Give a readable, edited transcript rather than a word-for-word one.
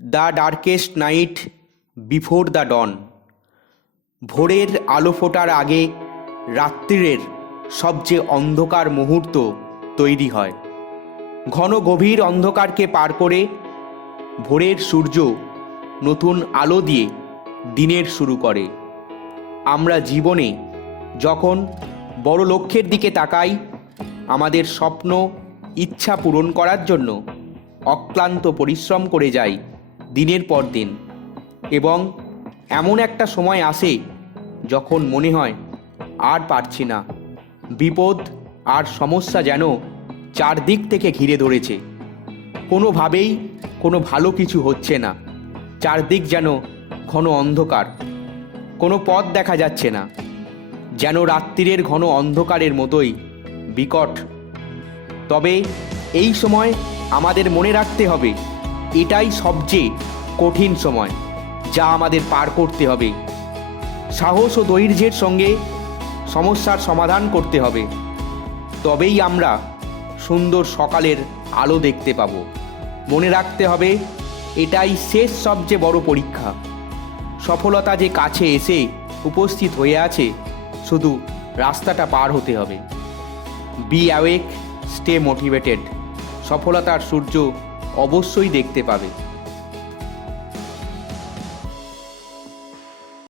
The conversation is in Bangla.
The darkest night before the dawn. ভোরের আলো ফোটার আগে রাত্রিরের সবচেয়ে অন্ধকার মুহূর্ত তৈরি হয়। ঘন গভীর অন্ধকারকে পার করে ভোরের সূর্য নতুন আলো দিয়ে দিনের শুরু করে। আমরা জীবনে যখন বড় লক্ষ্যের দিকে তাকাই, আমাদের স্বপ্ন ইচ্ছা পূরণ করার জন্য অক্লান্ত পরিশ্রম করে যাই দিনের পর দিন, এবং এমন একটা সময় আসে যখন মনে হয় আর পারছি না। বিপদ আর সমস্যা যেন চারদিক থেকে ঘিরে ধরেছে। কোনোভাবেই কোনো ভালো কিছু হচ্ছে না। চারদিক যেন ঘন অন্ধকার, কোনো পথ দেখা যাচ্ছে না, যেন রাত্রিরের ঘন অন্ধকারের মতোই বিকট। তবে এই সময় আমাদের মনে রাখতে হবে, এটাই সবচেয়ে কঠিন সময় যা আমাদের পার করতে হবে। সাহস ও ধৈর্যের সঙ্গে সমস্যার সমাধান করতে হবে, তবেই আমরা সুন্দর সকালের আলো দেখতে পাব। মনে রাখতে হবে, এটাই শেষ সবচেয়ে বড় পরীক্ষা। সফলতা যে কাছে এসে উপস্থিত হয়ে আছে, শুধু রাস্তাটা পার হতে হবে। Be awake, stay motivated. সফলতার সূর্য অবশ্যই দেখতে পাবে।